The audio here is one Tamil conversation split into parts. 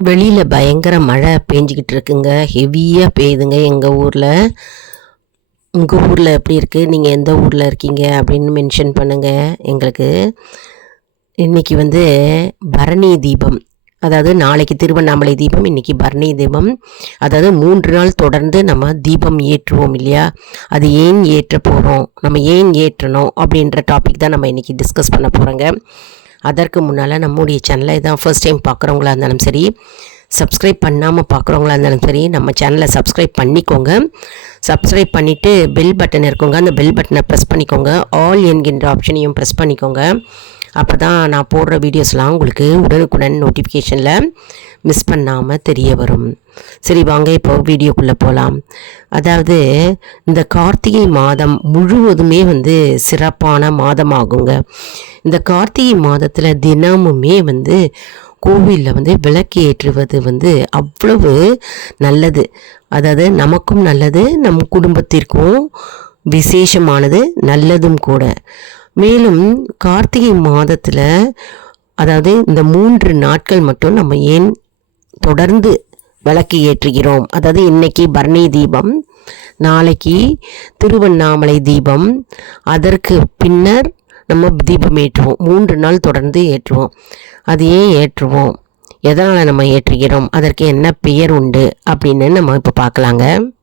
வெளியில் பயங்கர மழை பேஞ்சிக்கிட்டு இருக்குங்க. ஹெவியாக பெய்யுதுங்க எங்கள் ஊரில். உங்கள் ஊரில் எப்படி இருக்குது நீங்கள் எந்த ஊரில் இருக்கீங்க? அப்படின்னு மென்ஷன் பண்ணுங்கள் எங்களுக்கு. இன்றைக்கி வந்து பரணி தீபம். அதாவது நாளைக்கு திருவண்ணாமலை தீபம் இன்றைக்கி பரணி தீபம். அதாவது மூன்று நாள் தொடர்ந்து நம்ம தீபம் ஏற்றுவோம் இல்லையா? அது ஏன் ஏற்ற போகிறோம் நம்ம ஏன் ஏற்றணும்? அப்படின்ற டாபிக் தான் நம்ம இன்றைக்கி டிஸ்கஸ் பண்ண போகிறோங்க அதற்கு முன்னால் நம்முடைய சேனலை இதான் ஃபர்ஸ்ட் டைம் பார்க்குறவங்களா இருந்தாலும் சரி சப்ஸ்கிரைப் பண்ணாமல் பார்க்குறவங்களா இருந்தாலும் சரி நம்ம சேனலை சப்ஸ்கிரைப் பண்ணிக்கோங்க. சப்ஸ்கிரைப் பண்ணிவிட்டு பெல் பட்டன் இருக்குங்க. அந்த பெல் பட்டனை ப்ரெஸ் பண்ணிக்கோங்க. ஆல் என்கின்ற ஆப்ஷனையும் ப்ரெஸ் பண்ணிக்கோங்க. அப்போ தான் நான் போடுற வீடியோஸ்லாம் உங்களுக்கு உடனுக்குடன் நோட்டிஃபிகேஷனில் மிஸ் பண்ணாமல் தெரிய வரும். சரி வாங்க இப்போ வீடியோக்குள்ளே போகலாம் அதாவது இந்த கார்த்திகை மாதம் முழுவதுமே வந்து சிறப்பான மாதமாகுங்க. இந்த கார்த்திகை மாதத்தில் தினமுமே வந்து கோவிலில் வந்து விளக்கு ஏற்றுவது வந்து அவ்வளவு நல்லது. அதாவது நமக்கும் நல்லது நம் குடும்பத்திற்கும் விசேஷமானது நல்லதும் கூட. மேலும் கார்த்திகை மாதத்தில் அதாவது இந்த மூன்று நாட்கள் மட்டும் நம்ம ஏன் தொடர்ந்து விளக்கு ஏற்றுகிறோம். அதாவது இன்னைக்கு பரணி தீபம் நாளைக்கு திருவண்ணாமலை தீபம் அதற்கு பின்னர் நம்ம தீபம் ஏற்றுவோம். மூன்று நாள் தொடர்ந்து ஏற்றுவோம். அது ஏன் ஏற்றுவோம். எதனால் நம்ம ஏற்றுகிறோம்? அதற்கு என்ன பெயர் உண்டு? அப்படின்னு நம்ம இப்போ பார்க்கலாங்க.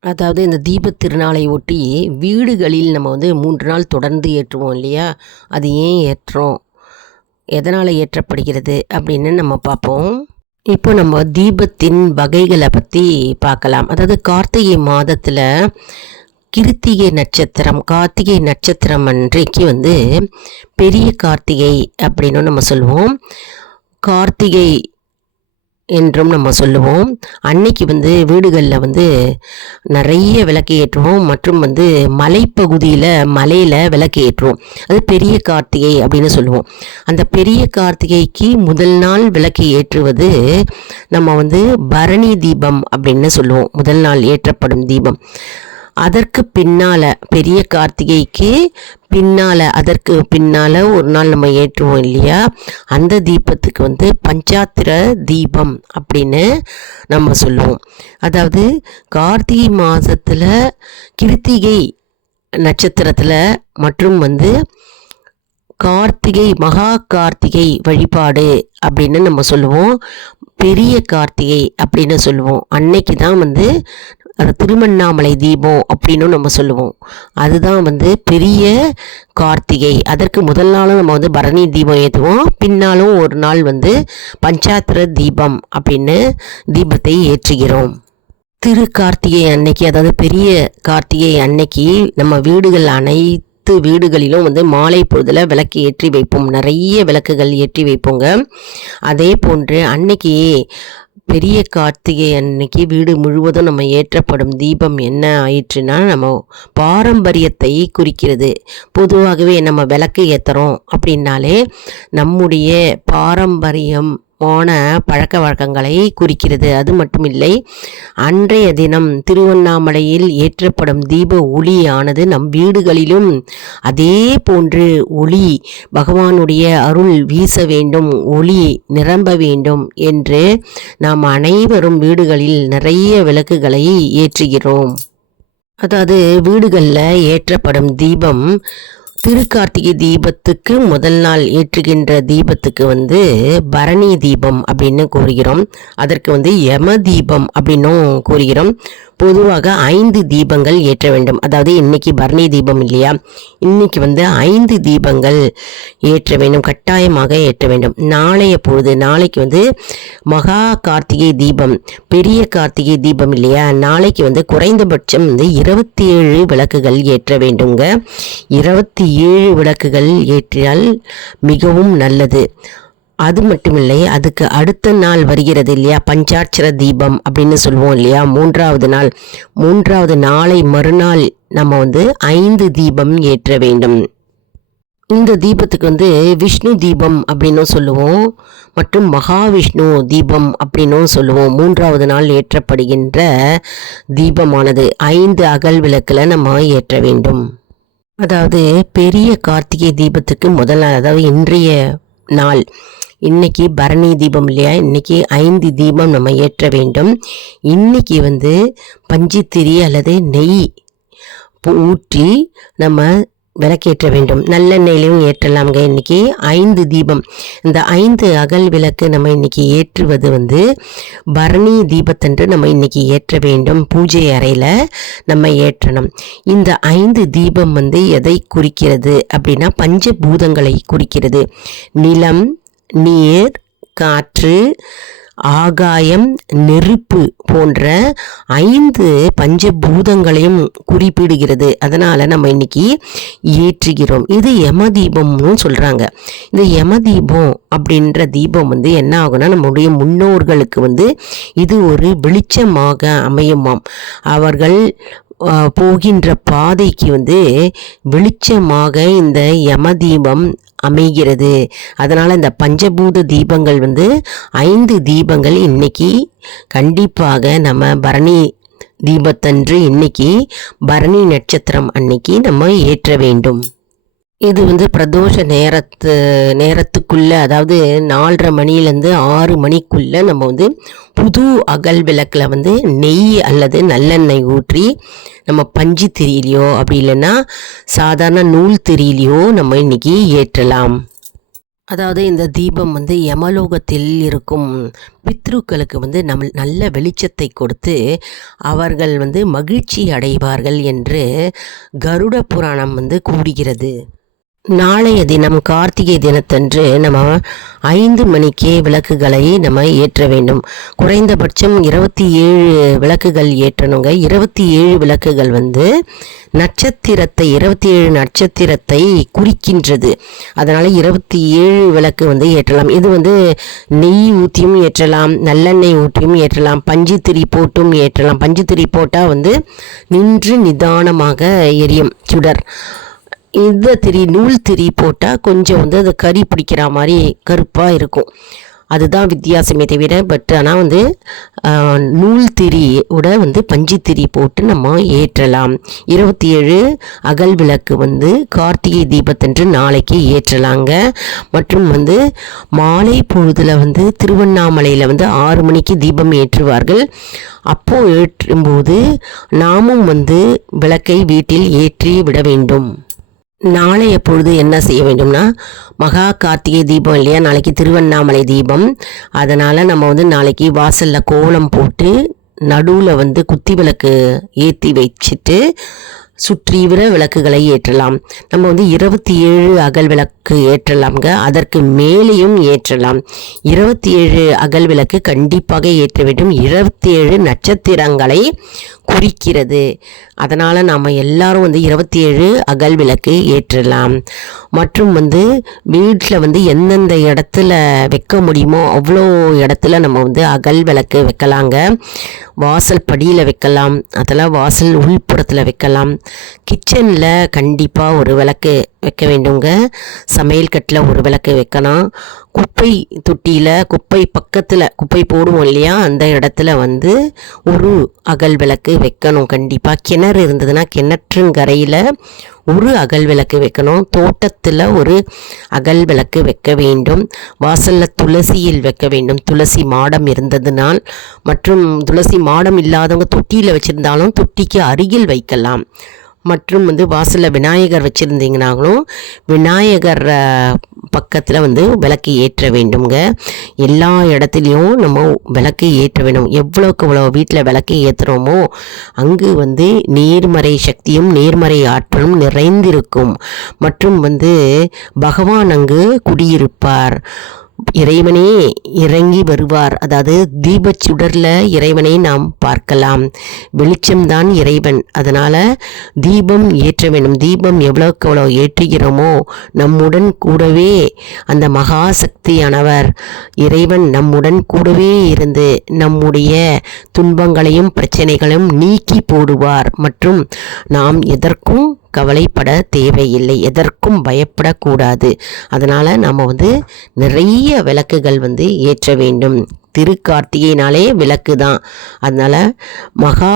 அதாவது இந்த தீபத் திருநாளை ஒட்டி வீடுகளில் நம்ம வந்து மூன்று நாள் தொடர்ந்து ஏற்றுவோம் இல்லையா? அது ஏன் ஏற்றுறோம் எதனால் ஏற்றப்படுகிறது அப்படின்னு நம்ம பார்ப்போம். இப்போ நம்ம தீபத்தின் வகைகளை பற்றி பார்க்கலாம். அதாவது கார்த்திகை மாதத்தில் கிருத்திகை நட்சத்திரம் கார்த்திகை நட்சத்திரம் அன்றைக்கு வந்து பெரிய கார்த்திகை அப்படின்னு நம்ம சொல்லுவோம். கார்த்திகை என்றும் நம்ம சொல்லுவோம். அன்னைக்கு வந்து வீடுகளில் வந்து நிறைய விளக்கு ஏற்றுவோம். மற்றும் வந்து மலைப்பகுதியில் மலையில் விளக்கு ஏற்றுவோம். அது பெரிய கார்த்திகை அப்படின்னு சொல்லுவோம். அந்த பெரிய கார்த்திகைக்கு முதல் நாள் விளக்கு ஏற்றுவது நம்ம வந்து பரணி தீபம் அப்படின்னு சொல்லுவோம். முதல் நாள் ஏற்றப்படும் தீபம். அதற்கு பின்னால் பெரிய கார்த்திகைக்கு பின்னால் அதற்கு பின்னால் ஒரு நாள் நம்ம ஏற்றுவோம் இல்லையா? அந்த தீபத்துக்கு வந்து பஞ்சாத்திர தீபம் அப்படின்னு நம்ம சொல்லுவோம். அதாவது கார்த்திகை மாதத்தில் கிருத்திகை நட்சத்திரத்தில் மற்றும் வந்து கார்த்திகை மகா கார்த்திகை வழிபாடு அப்படின்னு நம்ம சொல்லுவோம். பெரிய கார்த்திகை அப்படின்னு சொல்லுவோம். அன்னைக்கு தான் வந்து அது திருவண்ணாமலை தீபம் அப்படின்னு நம்ம சொல்லுவோம். அதுதான் வந்து பெரிய கார்த்திகை. அதற்கு முதல் நாளும் நம்ம வந்து பரணி தீபம் ஏற்றுவோம் பின்னாலும் ஒரு நாள் வந்து பஞ்சாத்திர தீபம் அப்படின்னு தீபத்தை ஏற்றுகிறோம். திரு கார்த்திகை அன்னைக்கு அதாவது பெரிய கார்த்திகை அன்னைக்கு நம்ம வீடுகள் அனைத்து வீடுகளிலும் வந்து மாலை பொழுதில் விளக்கு ஏற்றி வைப்போம். நிறைய விளக்குகள் ஏற்றி வைப்போங்க. அதே போன்று அன்னைக்கு பெரிய கார்த்திகை அன்னைக்கு வீடு முழுவதும் நம்ம ஏற்றப்படும் தீபம் என்ன ஆயிற்றுன்னா நம்ம பாரம்பரியத்தை குறிக்கிறது. பொதுவாகவே நம்ம விளக்கு ஏற்றுறோம் அப்படின்னாலே நம்முடைய பாரம்பரியம் போன பழக்க வழக்கங்களை குறிக்கிறது. அது மட்டுமில்லை அன்றைய தினம் திருவண்ணாமலையில் ஏற்றப்படும் தீப ஒளியானது நம் வீடுகளிலும் அதே போன்று ஒளி பகவானுடைய அருள் வீச வேண்டும் ஒளி நிரம்ப வேண்டும் என்று நாம் அனைவரும் வீடுகளில் நிறைய விளக்குகளை ஏற்றுகிறோம். அதாவது வீடுகளில் ஏற்றப்படும் தீபம் திருக்கார்த்திகை தீபத்துக்கு முதல் நாள் ஏற்றுகின்ற தீபத்துக்கு வந்து பரணி தீபம் அப்படின்னு கூறுகிறோம். அதற்கு வந்து யம தீபம் அப்படின்னும் கூறுகிறோம். பொதுவாக ஐந்து தீபங்கள் ஏற்ற வேண்டும். அதாவது இன்னைக்கு பரணி தீபம் இல்லையா? இன்னைக்கு வந்து ஐந்து தீபங்கள் ஏற்ற வேண்டும் கட்டாயமாக ஏற்ற வேண்டும். நாளைய பொழுது நாளைக்கு வந்து மகா கார்த்திகை தீபம் பெரிய கார்த்திகை தீபம் இல்லையா? நாளைக்கு வந்து குறைந்தபட்சம் வந்து இருபத்தி ஏழு விளக்குகள் ஏற்ற வேண்டுங்க இருபத்தி ஏழு விளக்குகள் ஏற்றினால் மிகவும் நல்லது. அது மட்டுமில்லை அதுக்கு அடுத்த நாள் வருகிறது இல்லையா? பஞ்சாட்சர தீபம் அப்படின்னு சொல்லுவோம் இல்லையா? மூன்றாவது நாள். மூன்றாவது நாளை மறுநாள் நம்ம வந்து ஐந்து தீபம் ஏற்ற வேண்டும். இந்த தீபத்துக்கு வந்து விஷ்ணு தீபம் அப்படின்னும் சொல்லுவோம். மற்றும் மகாவிஷ்ணு தீபம் அப்படின்னும் சொல்லுவோம். மூன்றாவது நாள் ஏற்றப்படுகின்ற தீபமானது ஐந்து அகல் விளக்கில் நம்ம ஏற்ற வேண்டும். அதாவது பெரிய கார்த்திகை தீபத்துக்கு முதல் நாள் அதாவது இன்றைய நாள். இன்னைக்கு பரணி தீபம் இல்லையா? இன்னைக்கு ஐந்து தீபம் நம்ம ஏற்ற வேண்டும். இன்னைக்கு வந்து பஞ்சுத்திரி அல்லது நெய் ஊற்றி நம்ம விளக்கேற்ற வேண்டும். நல்லெண்ணெயிலையும் ஏற்றலாம்ங்க. இன்னைக்கு ஐந்து தீபம். இந்த ஐந்து அகல் விளக்கு நம்ம இன்னைக்கு ஏற்றுவது வந்து பரணி தீபத்தன்று நம்ம இன்றைக்கி ஏற்ற வேண்டும். பூஜை அறையில் நம்ம ஏற்றணும். இந்த ஐந்து தீபம் வந்து எதை குறிக்கிறது அப்படின்னா பஞ்சபூதங்களை குறிக்கிறது. நிலம் நீர் காற்று ஆகாயம் நெருப்பு போன்ற ஐந்து பஞ்சபூதங்களையும் குறிப்பிடுகிறது. அதனால் நம்ம இன்னைக்கு ஏற்றுகிறோம். இது யம தீபம்னு சொல்கிறாங்க இந்த யம தீபம் அப்படின்ற தீபம் வந்து என்ன ஆகும்னா நம்முடைய முன்னோர்களுக்கு வந்து இது ஒரு வெளிச்சமாக அமையுமாம். அவர்கள் போகின்ற பாதைக்கு வந்து வெளிச்சமாக இந்த யம தீபம் அமைகிறது. அதனால் இந்த பஞ்சபூத தீபங்கள் வந்து ஐந்து தீபங்கள் இன்னைக்கு கண்டிப்பாக நம்ம பரணி தீபத்தன்று இன்னைக்கு பரணி நட்சத்திரம் அன்னைக்கு நம்ம ஏற்ற வேண்டும். இது வந்து பிரதோஷ நேரத்து நேரத்துக்குள்ளே அதாவது நாலரை மணிலேருந்து ஆறு மணிக்குள்ளே நம்ம வந்து புது அகல் விளக்கில் வந்து நெய் அல்லது நல்லெண்ணெய் ஊற்றி நம்ம பஞ்சு திரியிலையோ அப்படி இல்லைன்னா சாதாரண நூல் திரியிலையோ நம்ம இன்னைக்கு ஏற்றலாம். அதாவது இந்த தீபம் வந்து யமலோகத்தில் இருக்கும் பித்ருக்களுக்கு வந்து நம் நல்ல வெளிச்சத்தை கொடுத்து அவர்கள் வந்து மகிழ்ச்சி அடைவார்கள் என்று கருட புராணம் வந்து கூறுகிறது. நாளைய தினம் கார்த்திகை தினத்தன்று நம்ம ஐந்து மணிக்கே விளக்குகளை நம்ம ஏற்ற வேண்டும். குறைந்தபட்சம் இருபத்தி ஏழு விளக்குகள் ஏற்றணுங்க. இருபத்தி ஏழு விளக்குகள் வந்து நட்சத்திரத்தை இருபத்தி ஏழு நட்சத்திரத்தை குறிக்கின்றது. அதனால் இருபத்தி ஏழு விளக்கு வந்து ஏற்றலாம். இது வந்து நெய் ஊற்றியும் ஏற்றலாம் நல்லெண்ணெய் ஊற்றியும் ஏற்றலாம் பஞ்சுத்திரி போட்டும் ஏற்றலாம். பஞ்சுத்திரி போட்டால் வந்து நின்று நிதானமாக எரியும் சுடர். இந்த திரி நூல் திரி போட்டால் கொஞ்சம் வந்து அது கறி பிடிக்கிற மாதிரி கருப்பாக இருக்கும். அதுதான் வித்தியாசமே தவிர பட் ஆனால் வந்து நூல் திரியோட வந்து பஞ்சு திரி போட்டு நம்ம ஏற்றலாம். இருபத்தி ஏழு அகல் விளக்கு வந்து கார்த்திகை தீபத்தன்று நாளைக்கு ஏற்றலாங்க. மற்றும் வந்து மாலை பொழுதில் வந்து திருவண்ணாமலையில் வந்து ஆறு மணிக்கு தீபம் ஏற்றுவார்கள். அப்போது ஏற்றும்போது நாமும் வந்து விளக்கை வீட்டில் ஏற்றி விட வேண்டும். நாளைய பொழுது என்ன செய்ய வேண்டும்னா மகா கார்த்திகை தீபம் இல்லையா? நாளைக்கு திருவண்ணாமலை தீபம். அதனால் நம்ம வந்து நாளைக்கு வாசலில் கோலம் போட்டு நடுவில் வந்து குத்தி விளக்கு ஏற்றி வச்சுட்டு சுற்றீவிர விளக்குகளை ஏற்றலாம். நம்ம வந்து இருபத்தி ஏழு அகல் விளக்கு ஏற்றலாம்ங்க. அதற்கு மேலேயும் ஏற்றலாம். இருபத்தி ஏழு அகல் விளக்கு கண்டிப்பாக ஏற்ற வேண்டும். இருபத்தி ஏழு நட்சத்திரங்களை குறிக்கிறது. அதனால் நாம் எல்லாரும் வந்து இருபத்தி ஏழு அகல் விளக்கு ஏற்றலாம். மற்றும் வந்து வீட்டில் வந்து எந்தெந்த இடத்துல வைக்க முடியுமோ அவ்வளோ இடத்துல நம்ம வந்து அகல் விளக்கு வைக்கலாங்க. வாசல் படியில் வைக்கலாம். அதெல்லாம் வாசல் உள்புறத்தில் வைக்கலாம். கிச்சனில் கண்டிப்பாக ஒரு விளக்கு வைக்க வேண்டுங்க. சமையல் கட்டில் ஒரு விளக்கு வைக்கலாம். குப்பை தொட்டியில் குப்பை பக்கத்தில் குப்பை போடுவோம் இல்லையா? அந்த இடத்துல வந்து ஒரு அகல் விளக்கு வைக்கணும். கண்டிப்பாக கிணறு இருந்ததுன்னா கிணற்றுங்கரையில் ஒரு அகல் விளக்கு வைக்கணும். தோட்டத்தில் ஒரு அகல் விளக்கு வைக்க வேண்டும். வாசலில் துளசியில் வைக்க வேண்டும். துளசி மாடம் இருந்ததுனால் மற்றும் துளசி மாடம் இல்லாதவங்க தொட்டியில் வச்சுருந்தாலும் தொட்டிக்கு அருகில் வைக்கலாம். மற்றும் வந்து வாசலில் விநாயகர் வச்சுருந்தீங்கனாலும் விநாயகர் பக்கத்தில் வந்து விளக்கு ஏற்ற வேண்டுங்க எல்லா இடத்துலையும் நம்ம விளக்கு ஏற்ற வேண்டும் எவ்வளோக்கு எவ்வளோ வீட்டில் விளக்கு ஏற்றுறோமோ அங்கு வந்து நேர்மறை சக்தியும் நேர்மறை ஆற்றலும் நிறைந்திருக்கும். மற்றும் வந்து பகவான் அங்கு குடியிருப்பார். இறைவனே இறங்கி வருவார். அதாவது தீபச் சுடரில் இறைவனை நாம் பார்க்கலாம். வெளிச்சம்தான் இறைவன். அதனால் தீபம் ஏற்ற வேண்டும். தீபம் எவ்வளோக்கு எவ்வளோ ஏற்றுகிறோமோ நம்முடன் கூடவே அந்த மகா சக்தியானவர் இறைவன் நம்முடன் கூடவே இருந்து நம்முடைய துன்பங்களையும் பிரச்சனைகளையும் நீக்கி போடுவார். மற்றும் நாம் எதற்கும் கவலைப்பட தேவையில்லை. எதற்கும் பயப்படக்கூடாது. அதனால் நம்ம வந்து நிறைய விளக்குகள் வந்து ஏற்ற வேண்டும். திருக்கார்த்திகைனாலே விளக்கு தான் அதனால் மகா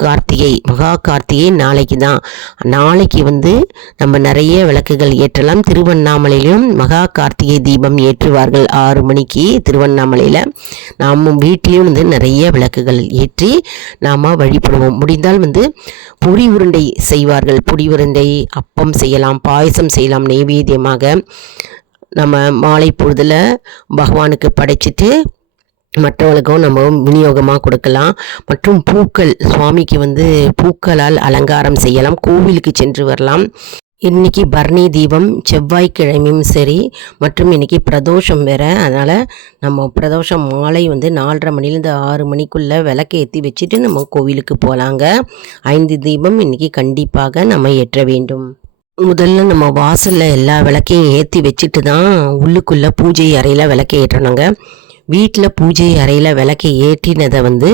கார்த்திகை மகா கார்த்திகை நாளைக்கு தான் நாளைக்கு வந்து நம்ம நிறைய விளக்குகள் ஏற்றலாம். திருவண்ணாமலையிலும் மகா கார்த்திகை தீபம் ஏற்றுவார்கள் ஆறு மணிக்கு திருவண்ணாமலையில். நாம் வீட்டிலையும் வந்து நிறைய விளக்குகள் ஏற்றி நாம் வழிபடுவோம். முடிந்தால் வந்து பொடி உருண்டை செய்வார்கள். பொடி உருண்டை அப்பம் செய்யலாம் பாயசம் செய்யலாம். நெய்வேத்தியமாக நம்ம மாலை பொழுதில் பகவானுக்கு படைச்சிட்டு மற்றவர்களுக்கும் நம்ம விநியோகமாக கொடுக்கலாம். மற்றும் பூக்கள் சுவாமிக்கு வந்து பூக்களால் அலங்காரம் செய்யலாம். கோவிலுக்கு சென்று வரலாம். இன்றைக்கி பரணி தீபம் செவ்வாய்க்கிழமையும் சரி மற்றும் இன்றைக்கி பிரதோஷம் வேறு. அதனால் நம்ம பிரதோஷம் மாலை வந்து நாலரை மணிலேருந்து ஆறு மணிக்குள்ளே விளக்கு ஏற்றி வச்சுட்டு நம்ம கோவிலுக்கு போகலாங்க ஐந்து தீபம் இன்றைக்கி கண்டிப்பாக நம்ம ஏற்ற வேண்டும். முதல்ல நம்ம வாசலில் எல்லா விளக்கையும் ஏற்றி வச்சுட்டு தான் உள்ளுக்குள்ளே பூஜை அறையில் விளக்கை ஏற்றணுங்க. வீட்டில் பூஜை அறையில் விளக்கை ஏற்றினதை வந்து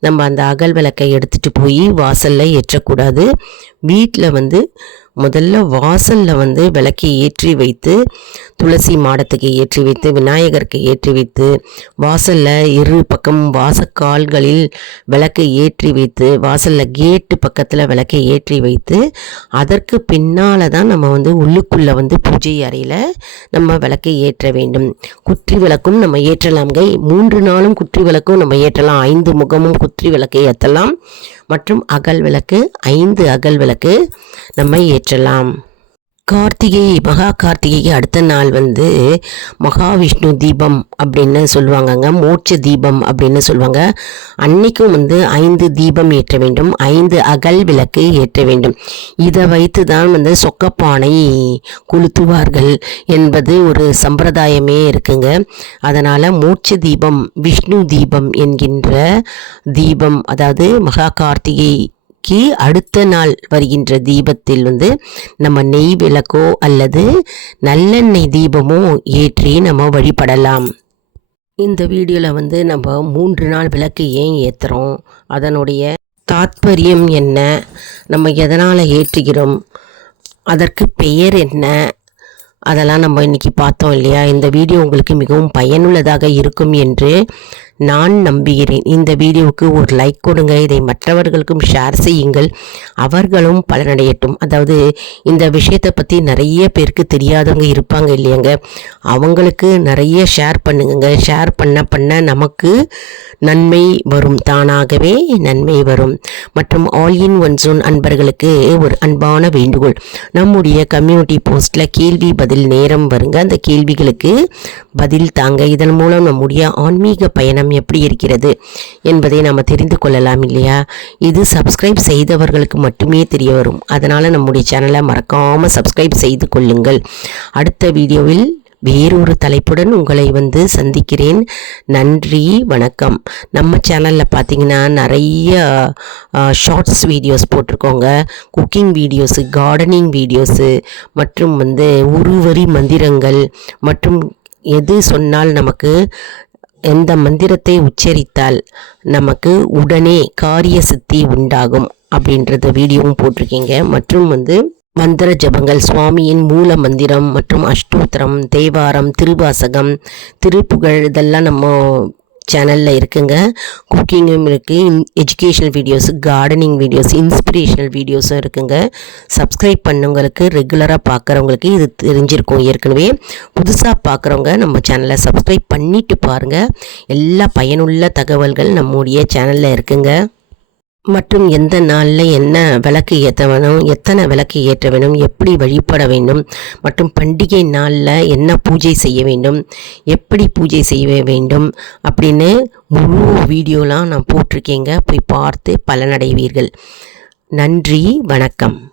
நம்ம அந்த அகல் விளக்கை எடுத்துகிட்டு போய் வாசலில் ஏற்றக்கூடாது. வீட்டில் வந்து முதல்ல வாசலில் வந்து விளக்கி ஏற்றி வைத்து துளசி மாடத்துக்கு ஏற்றி வைத்து விநாயகருக்கு ஏற்றி வைத்து வாசலில் இரு பக்கம் வாசக்கால்களில் விளக்கை ஏற்றி வைத்து வாசலில் கேட்டு பக்கத்தில் விளக்கை ஏற்றி வைத்து அதற்கு பின்னால் தான் நம்ம வந்து உள்ளுக்குள்ளே வந்து பூஜை அறையில் நம்ம விளக்கை ஏற்ற வேண்டும். குற்றி விளக்கும் நம்ம ஏற்றலாம்கை மூன்று நாளும் குற்றி விளக்கும் நம்ம ஏற்றலாம். ஐந்து முகமும் குற்றி விளக்கை ஏற்றலாம். மற்றும் அகல் விளக்கு ஐந்து அகல் விளக்கு நம்ம பெற்றலாம் கார்த்திகை மகா கார்த்திகைக்கு அடுத்த நாள் வந்து மகாவிஷ்ணு தீபம் அப்படின்னு சொல்லுவாங்கங்க. மோட்ச தீபம் அப்படின்னு சொல்லுவாங்க. அன்னைக்கும் வந்து ஐந்து தீபம் ஏற்ற வேண்டும். ஐந்து அகல் விளக்கு ஏற்ற வேண்டும். இதை வைத்து தான் வந்து சொக்கப்பானை கொளுத்துவார்கள் என்பது ஒரு சம்பிரதாயமே இருக்குங்க. அதனால் மோட்ச தீபம் விஷ்ணு தீபம் என்கின்ற தீபம் அதாவது மகா கார்த்திகை கி அடுத்த நாள் வருகின்ற தீபத்தில் வந்து நம்ம நெய் விளக்கோ அல்லது நல்லெண்ணெய் தீபமோ ஏற்றி நம்ம வழிபடலாம். இந்த வீடியோவில் வந்து நம்ம மூன்று நாள் விளக்கு ஏன் ஏற்றுறோம் அதனுடைய தாத்பரியம் என்ன? நம்ம எதனால் ஏற்றுகிறோம்? அதற்கு பெயர் என்ன? அதெல்லாம் நம்ம இன்றைக்கி பார்த்தோம் இல்லையா? இந்த வீடியோ உங்களுக்கு மிகவும் பயனுள்ளதாக இருக்கும் என்று நான் நம்புகிறேன். இந்த வீடியோவுக்கு ஒரு லைக் கொடுங்க. இதை மற்றவர்களுக்கும் ஷேர் செய்யுங்கள். அவர்களும் பலனடையட்டும். அதாவது இந்த விஷயத்தை பற்றி நிறைய பேருக்கு தெரியாதவங்க இருப்பாங்க இல்லையாங்க. அவங்களுக்கு நிறைய ஷேர் பண்ணுங்க ஷேர் பண்ண பண்ண நமக்கு நன்மை வரும். தானாகவே நன்மை வரும். மற்றும் ஆல் இன் ஒன் ஜோன் அன்பர்களுக்கு ஒரு அன்பான வேண்டுகோள். நம்முடைய கம்யூனிட்டி போஸ்ட்டில் கேள்வி பதில் நேரம் வருங்க. அந்த கேள்விகளுக்கு பதில் தாங்க. இதன் மூலம் நம்முடைய ஆன்மீக பயணம் எப்படி இருக்கிறது என்பதை நாம் தெரிந்து கொள்ளலாம் இல்லையா? இது சப்ஸ்கிரைப் செய்தவர்களுக்கு மட்டுமே தெரிய வரும். அதனால் நம்முடைய சேனலை மறக்காமல் சப்ஸ்கிரைப் செய்து கொள்ளுங்கள். அடுத்த வீடியோவில் வேறொரு தலைப்புடன் உங்களை வந்து சந்திக்கிறேன். நன்றி வணக்கம். நம்ம சேனலில் பார்த்தீங்கன்னா நிறைய ஷார்ட்ஸ் வீடியோஸ் போட்டிருக்கோங்க. குக்கிங் வீடியோஸு கார்டனிங் வீடியோஸு மற்றும் வந்து உருவரி மந்திரங்கள் மற்றும் எது சொன்னால் நமக்கு எந்த மந்திரத்தை உச்சரித்தால் நமக்கு உடனே காரிய சித்தி உண்டாகும் அப்படின்றத வீடியோவும் போட்டிருக்கீங்க. மற்றும் வந்து மந்திர ஜபங்கள் சுவாமியின் மூல மந்திரம் மற்றும் அஷ்டோத்திரம் தேவாரம் திருவாசகம் திருப்புகழ் இதெல்லாம் நம்ம சேனலில் இருக்குங்க. குக்கிங்கும் இருக்குது educational videos gardening videos inspirational வீடியோஸும் இருக்குங்க. சப்ஸ்கிரைப் பண்ணவங்களுக்கு ரெகுலராக பார்க்குறவங்களுக்கு இது தெரிஞ்சிருக்கும் ஏற்கனவே. புதுசாக பார்க்குறவங்க நம்ம சேனலை சப்ஸ்கிரைப் பண்ணிவிட்டு பாருங்கள் எல்லா பயனுள்ள தகவல்கள் நம்முடைய சேனலில் இருக்குங்க. மற்றும் எந்த நாளில் என்ன விளக்கு ஏற்ற வேணும் எத்தனை விளக்கு ஏற்ற வேணும் எப்படி வழிபட வேண்டும் மற்றும் பண்டிகை நாளில் என்ன பூஜை செய்ய வேண்டும் எப்படி பூஜை செய்ய வேண்டும் அப்படின்னு முழு வீடியோலாம் நான் போட்டிருக்கேங்க. போய் பார்த்து பலனடைவீர்கள். நன்றி வணக்கம்.